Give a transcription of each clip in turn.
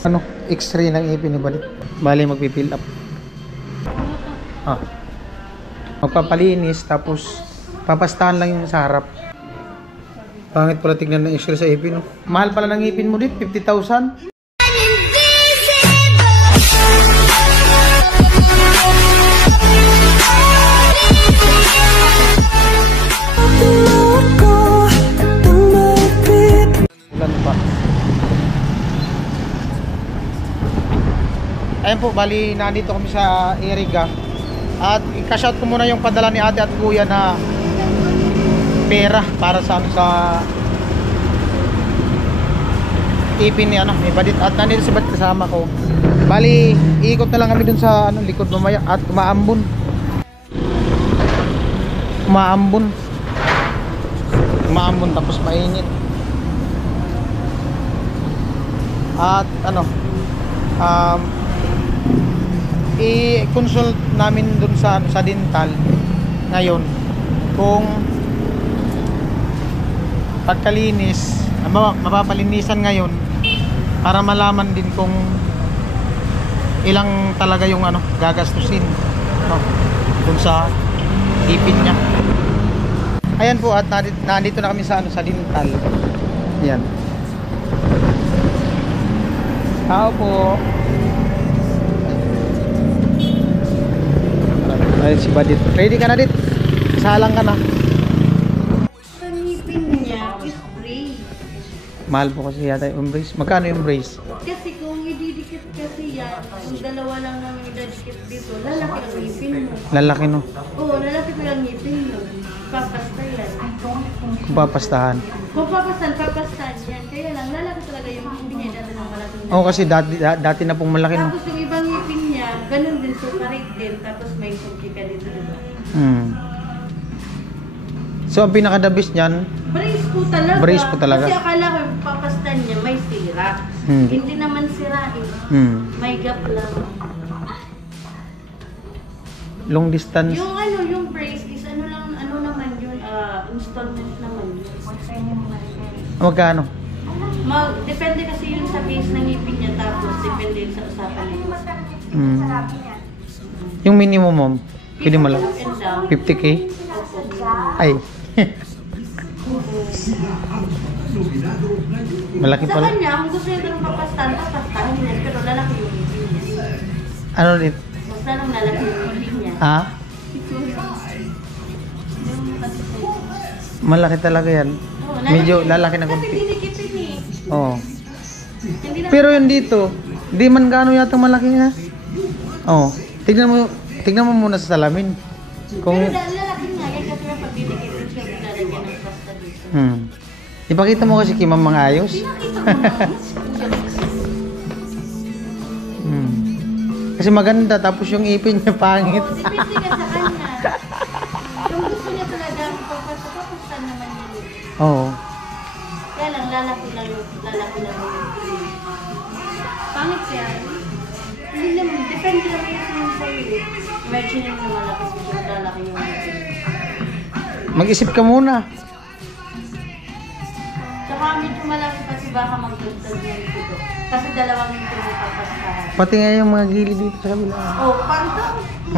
Ano? X-ray ng ipin ni Balit. Bali magpipill up. Magpapalinis tapos papastahan lang yung sa harap. Pangit pala tignan ng x-ray sa ipin, no? Mahal pala ng ipin mo dit, 50,000. Ulan pa. Ayun po, bali nandito kami sa Iriga. At i-cash out ko muna yung padala ni ate at kuya na pera para sa ipin ni ni Badit. At nandito si Badit kasama ko. Bali, iikot na lang kami dun sa likod mamaya at umaambon. Umaambon tapos mainit. At i-consult namin dun sa dental ngayon kung pagkalinis, mapapalinisan ngayon para malaman din kung ilang talaga yung gagastusin dun sa ipin niya. Ayan po, at nandito na kami sa dental. Ayan. Tao po. Ayan si Badit. Ready ka na, Dit? Salang ka na. Ang ngipin niya is brace. Mahal po kasi yata yung brace. Magkano yung brace? Kasi kung ididikit kasi yan, kung dalawa lang namin idadikit dito, lalaki ang ngipin mo. Lalaki, no? Oo, lalaki ko ang ngipin mo. Papasta yan. Papastahan. Kung papastahan yan. Kaya lang, lalaki talaga yung ngipin niya dati ng malaking. Oo, kasi dati na pong malaki, no? Tapos yung ibang ngipin niya, ganun din, separate din. Tapos may sungki ka dito, diba? So, ang pinaka-the-best niyan, brace po talaga. Brace po talaga. Kasi akala ko yung papastan niya may sira. Hindi naman sira eh. May gap lang. Long distance. Yung brace is naman yun, installment naman yun. Magkano? Depende kasi yun sa base ng ngipin niya, tapos depende yun sa usapan niya. Yung minimum, mom, pwede mo lang? 50K? Ay. Malaki Sa pala. kanya, kung gusto niya talagang papastahan niya, pero lalaki yung ngipin niya. Ano ulit? Mas lalong lalaki yung ngipin niya. Ha? Malaki talaga yan. Medyo lalaki na Kasi konti. dinikitin eh. Oo. Hindi na Pero yun dito, di man gaano yata malaki na. Oo. Tignan mo muna sa salamin. Kung pero lalaki nga, yan kasi yung pag dinikitin siya, lalagyan ng pasta dito. ipakita mo kasi kay Ma'am mga ayos. Pinakita ko naman. Kasi maganda tapos yung ipin niya pangit. Oo, depende ka sa kanya. Kung gusto niya talaga, papasta naman yun. Oo. Kaya lang, lalaki lang yung pangit siya. Hindi naman, depende lang yung sa'yo. Imagine yung malaki siya, lalaki yung Mag-isip ka muna. Tsaka medyo malaki kasi baka magdagdag yung ito. Kasi dalawang ito yung papastahan. Pati nga yung mga gilid dito sa kabila. Oh, parang to.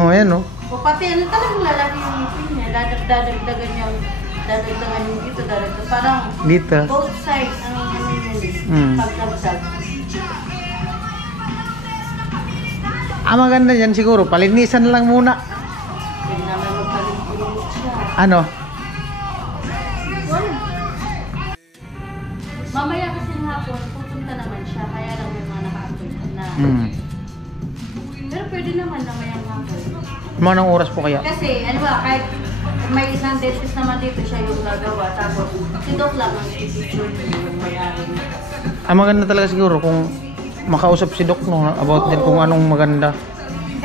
Oh, ayan oh. O pati talagang lalaki yung ngipin niya. Dadagdagan yung dito, dadagdag. Parang Dito. both sides ang yun. Pagdagdag. Maganda yan siguro. Palinisan lang muna. Pwede naman magpalit siya. Ano? Wala. Mamaya kasi ng hapon, pupunta naman siya. Kaya lang may mga naka-appoint na. Pero pwede naman na mayang hapon. Manong oras po kaya? Kasi, kahit may isang dentist naman dito siya yung gagawa. Tapos, si Doc lang ang i-picture yung may-ari. Maganda talaga siguro kung makausap si Doc about din kung anong maganda.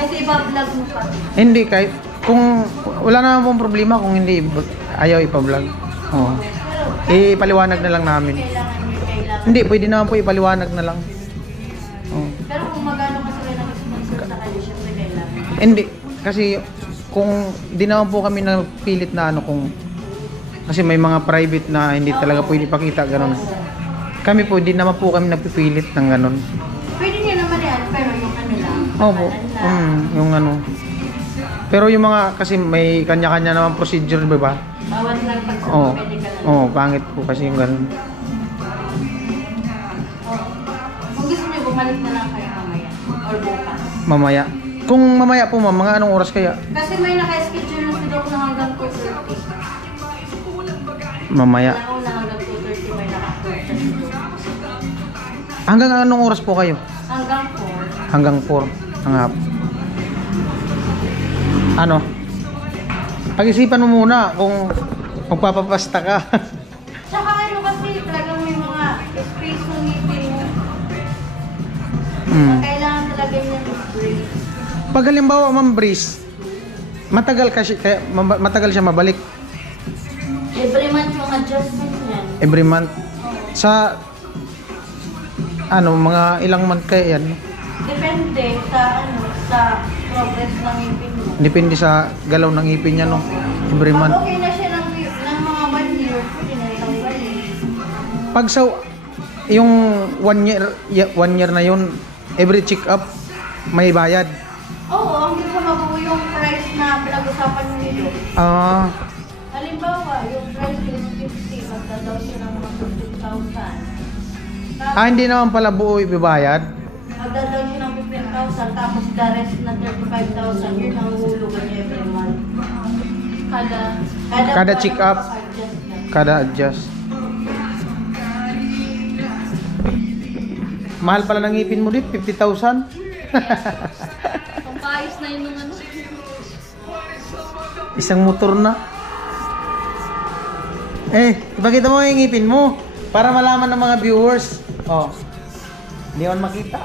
Kasi iba-vlog mo pa. Hindi, kahit kung wala naman pong problema kung hindi ayaw ipa-vlog. Oo. Ipaliwanag na lang namin. Kailangan. Hindi, pwede naman po ipaliwanag na lang. Oo. Pero kung magano ka sila nag-sponsor sa kanya, syempre kailangan. Hindi, kasi kung di naman po kami napilit na kung kasi may mga private na hindi talaga pwede ipakita, gano'n. Kami po, di naman po kami napipilit ng gano'n. Pwede Opo. pangalan na. Yung ano. Pero yung mga kasi may kanya-kanya naman procedure, di ba? Bawat lang pag sa Oo. medical. Oo, pangit po kasi yung ganun. Kung gusto niyo, bumalik na lang kayo mamaya. Or bukas. Mamaya. Kung mamaya po ma'am, mga anong oras kaya? Kasi may naka-schedule na si Doc na hanggang 2:30. Mamaya. Nauna hanggang 2:30 may naka-approve siya si Doc. Hanggang anong oras po kayo? Hanggang 4. Hanggang 4 ang hapon. Ano? Pag-isipan mo muna kung magpapapasta ka. Tsaka ano kasi talagang may mga space ng ngipin mo. Kailangan talaga niya mag-breathe. Pag halimbawa ma'am Breeze, matagal siya mabalik Every month yung adjustment niyan. every month. Sa ano, mga ilang month kaya yan? Depende sa sa progress ng ngipin mo. Depende sa galaw ng ngipin niya, no? Every Pag month. okay na siya ng mga 1 year, pwede na itanggalin. Pag sa yung 1 year na yun, every check up may bayad. Oo, hanggang sa mabuo yung price na pinag-usapan mo nito. Halimbawa, yung price is 50, magdadaw siya ng mga 15,000. Hindi naman pala buo ibabayad. Magdadaw siya ng 15,000, tapos the rest na 35,000, yun ang hulugan niya every month. Kada check up. adjust na. Kada adjust. Mahal pala ng ngipin mo dit, 50,000. Pampayos na yun ng ano. Isang motor na. Ipakita mo yung ngipin mo para malaman ng mga viewers. Oh. Hindi naman makita.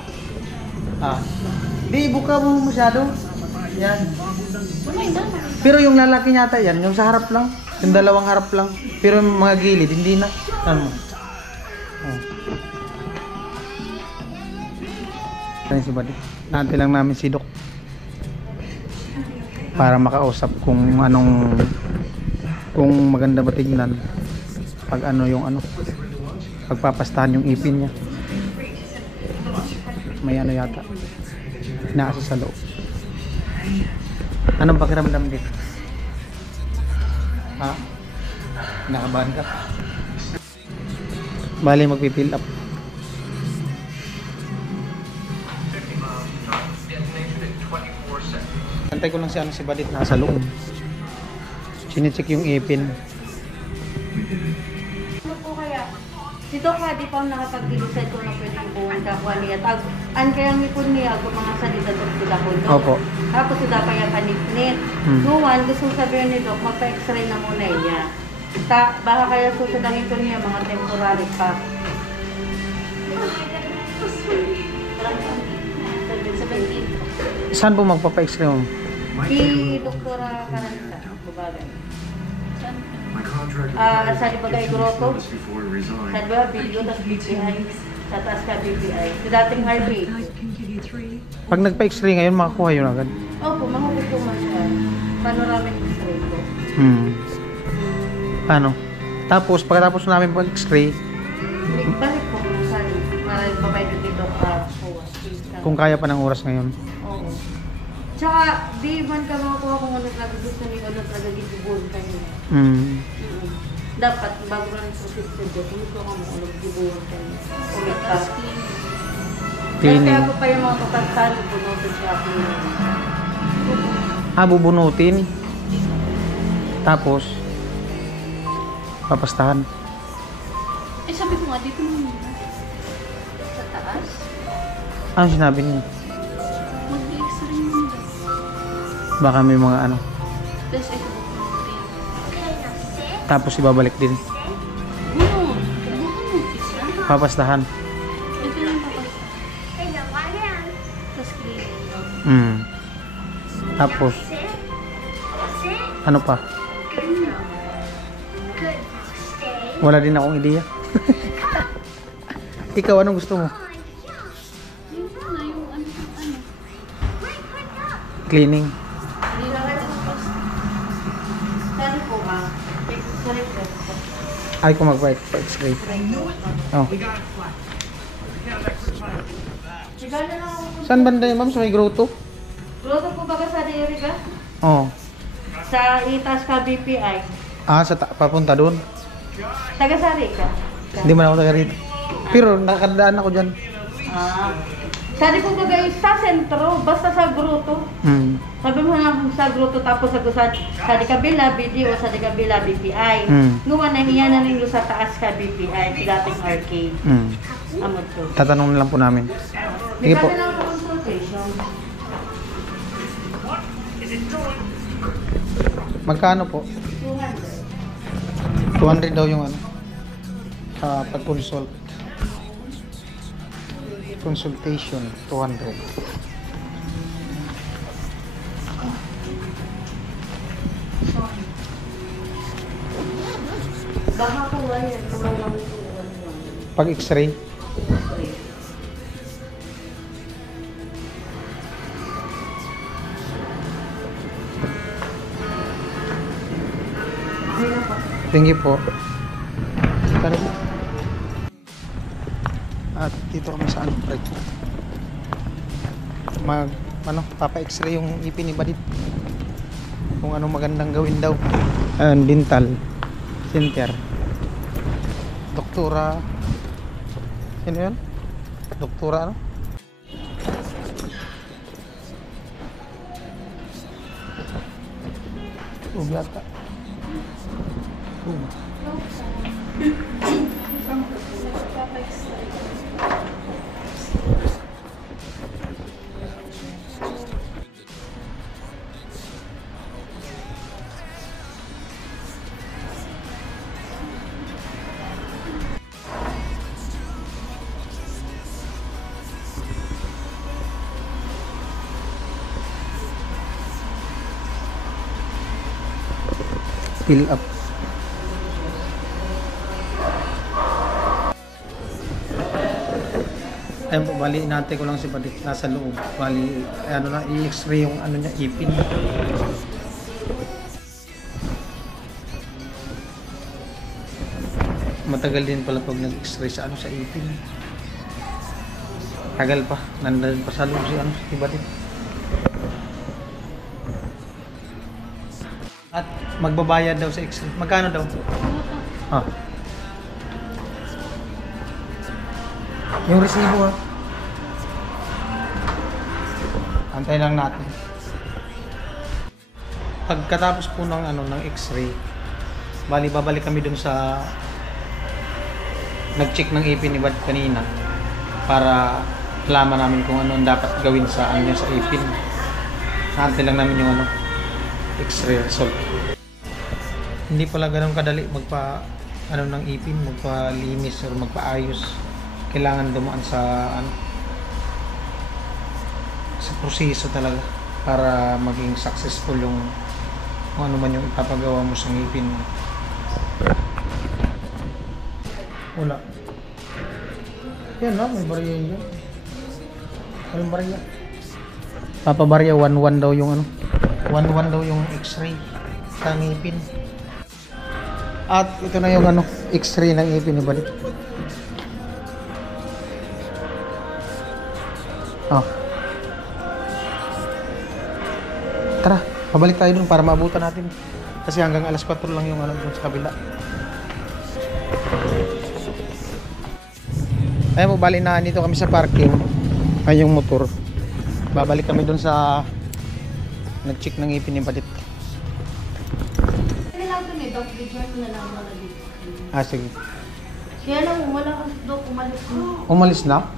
Di, buka mo masyado. Yan. Pero yung lalaki yata yan, yung sa harap lang. Yung dalawang harap lang. Pero yung mga gilid, hindi na. Ano? Oh. Si Buddy. Natin lang namin si Doc para makausap kung anong, kung maganda ba tingnan pag ano yung ano, pagpapastahan yung ipin niya. May ano yata inaasa sa loob. Anong pakiramdam dito? Nakabahan ka? Bali magpipill up. Antay ko lang si Badit nasa loob. Sinicheck yung ipin. Ano po kaya? Si Doc di pa nakapag-decide ko na pwedeng buwan kakuha niya. An kaya ngipon niya kung mga salita Doc sila ko Doc. Opo. Tapos sila pa yung panitnit. Nuwan, gusto sabihin ni Doc, magpa-x-ray na muna niya. Baka kaya susudangin ko niya mga temporary pa. Saan po magpapa-x-ray mo? Si Doktora Caranta, Bubagan. Sa Libagay Grotto, sa Dua, Video, tapos BPI, sa taas ka BPI. Sa dating highway. Pag nagpa-x-ray ngayon, makakuha yun agad. Opo, mahupit po man siya. Panoramic x-ray ko. Ano? Tapos, pagkatapos namin pag-x-ray, Balik po kung saan. Mababay ko dito kuha. kung kaya pa ng oras ngayon. Oo. Tsaka, di man ka makakuha kung ano talaga gusto niyo, ano talaga gibubuhan ka niyo. Dapat, bago na ng procedure ko, kung gusto ka mo, ano gibubuhan ka niyo. Ulit ka. Cleaning. Kaya ko pa yung mga kapagtalo, punotin siya ako yun. Bubunutin. Tapos, papastahan. Sabi ko nga, dito mo sa taas. Ano sinabi niya? Mag-x-ray mo daw. Baka may mga ano. Tapos ito pupunutin. Tapos ibabalik din. Bubunutin. Papastahan. Ito lang papasta. Tapos cleaning. Tapos, ano pa? Wala din akong ideya. Ikaw, anong gusto mo? Yung ano. Cleaning. Hindi na kayo papasta. Saan po ba? Sa request ko. Ay, kung magpa-x-ray. Oh. Si Gano'n lang ako. Saan banda yun, ma'am? Sa may grotto? Roto po baga sa dairy ka? Oo. Sa itas ka BPI. Papunta doon. Taga-sari ka? Hindi man ako taga rito. Pero nakakadaan ako dyan. Sari po baga sa sentro, basta sa grotto. Hmm. Sabi mo na sa grotto tapos sa di kabila, BDO, sa di kabila, BPI. Ngawa na hiya na rin sa taas ka BPI, dating arcade. Amot ko. Tatanong na lang po namin. Sige po. May lang consultation. Magkano po? 200. 200 daw yung ano. Pag-consult. Consultation, 200. Baka ko yan, kumalang ito. Pag x-ray, thank you po. Tara po. At dito kami sa ano, right? Papa x-ray yung ipin ni Badit. Kung ano magandang gawin daw. Ayun, dental center. Doktora. Sino yun? Doktora ano? Yata. Fill up. Ayun po, bali natin ko lang si Badit nasa loob. Bali, ano na, i-x-ray yung ano niya, ipin. Matagal din pala pag nag-x-ray sa ano, sa ipin. Tagal pa, nandun pa sa loob si ano, si Badit. At magbabayad daw sa x-ray. Magkano daw? Yung resibo Antay lang natin. Pagkatapos po ng ano ng x-ray, bali babalik kami dun sa nag-check ng ipin ni Bad kanina para malaman namin kung ano ang dapat gawin sa ano sa ipin. Antay lang namin yung ano x-ray result. Hindi pala ganun kadali magpa ano ng ipin, magpalinis or magpaayos. Kailangan dumaan sa ano sa proseso talaga para maging successful yung kung ano man yung ipapagawa mo sa ngipin mo. Wala. Yan na, may barya yun. Walang barya. Papabarya 1-1 daw yung ano. 1-1 daw yung x-ray sa ngipin. At ito na yung ano, x-ray ng ngipin ni Balik. Tara, pabalik tayo dun para maabutan natin. Kasi hanggang alas 4 lang yung ano dun sa kabila. Ayun po, bali na dito kami sa parking. Ay yung motor. Babalik kami dun sa nag-check ng ipin ni Badit. Kaya lang ito may dog bigyan mo na lang mga dito. Sige. Kaya lang, malakas daw umalis mo. Umalis na?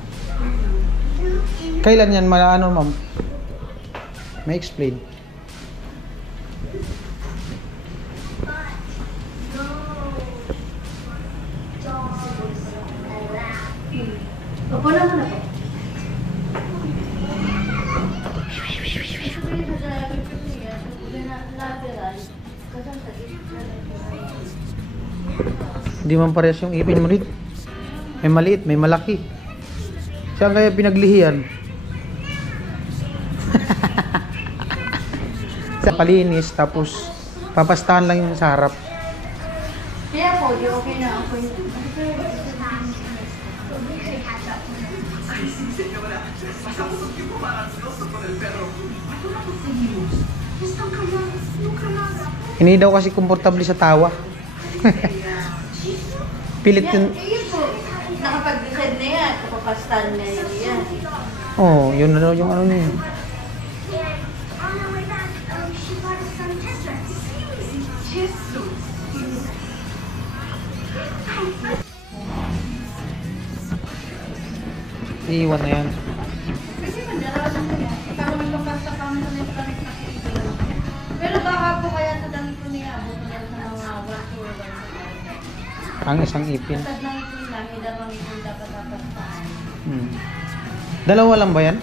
Kailan yan ano, ma'am? May explain. Opo naman ako. Hindi man parehas yung ipin mo dito. May maliit, may malaki. Saan kaya pinaglihian? Sa palinis, tapos papastahan lang yung sa harap. Kaya po, di okay na ako. Hindi daw kasi komportable sa tawa. Pilit yun. Yun po. Nakapag-decide na yan. Kapapastan na yan. Oh, yun na daw yung ano niya. Iiwan na yan. Kasi mandarasan ko yan. Ikaw naman magpasta ka mo na yung planet na kaibigan. Pero baka po kaya sa dami ko niya. Buto na sa mga 1 to 1. Ang isang ipin. Sa dami ko lang, may dalawang ipin dapat papastahan. Dalawa lang ba yan?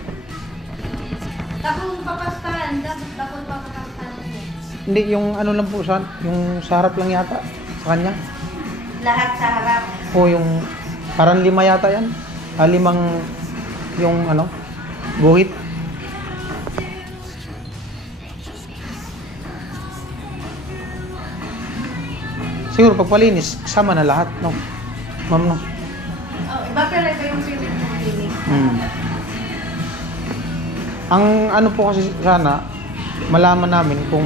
Tapos papastahan, dapat papastahan mo. Hindi, yung ano lang po sa, yung sa harap lang yata. Sa kanya. Lahat sa harap. O yung, parang 5 yata yan. 5 yung ano, guhit. Siguro pagpalinis, sama na lahat, no? Ma'am, no? Oh, iba pala ito yung feeling mo feeling. Ang ano po kasi sana, malaman namin kung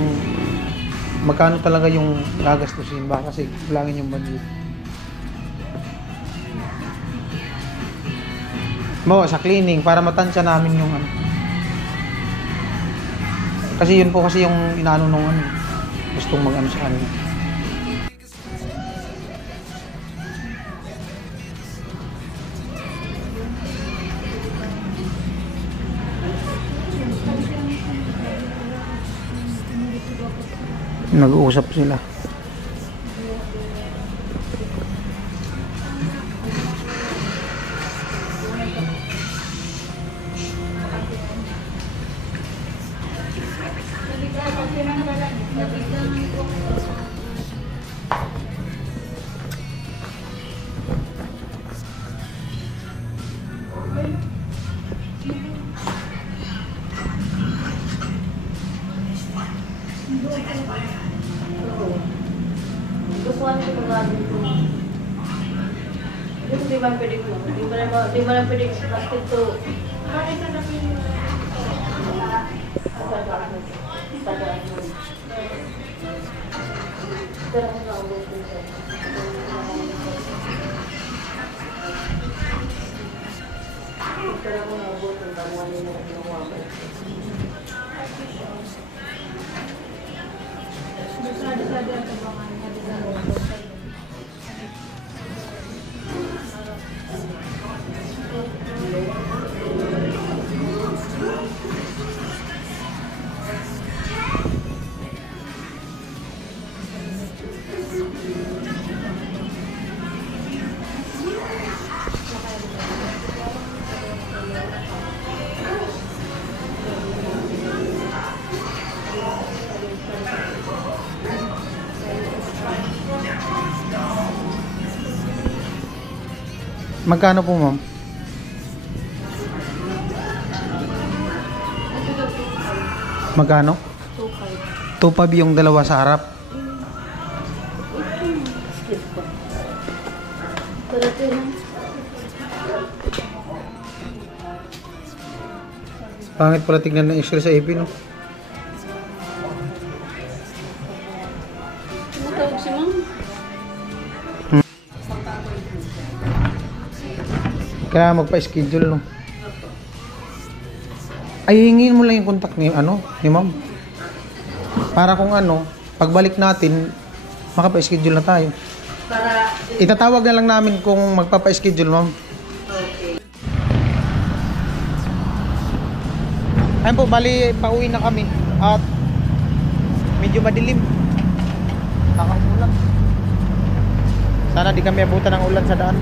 magkano talaga yung gagastusin. Baka kasi kulangin yung budget. Bawa sa cleaning para matansya namin yung ano. Kasi yun po kasi yung inaano nung ano, gustong mag-ano sa kanila. Nag-uusap sila. Gusto ko nito mag-agin ko. Di ba pwede ko? Di ba lang pwede ko sa basket to? Bakit ka namin yung sadaan mo? Pero kung naubos ko siya. Pero kung naubos ko, tamuan nila ang ginawa ko. Magkano po, ma'am? Magkano? 2.5 yung dalawa sa harap. Pangit pala tignan ng x-ray sa ipin, no? Tawag si ma'am. Kaya magpa-schedule, no? Ay, hingin mo lang yung contact ni, ano, ni ma'am. Para kung ano, pagbalik natin, makapa-schedule na tayo. Para... Itatawag na lang namin kung magpapa-schedule, ma'am. Okay. Ayun po, bali, pauwi na kami. At medyo madilim. Nakaulan. Sana di kami abutan ng ulan sa daan.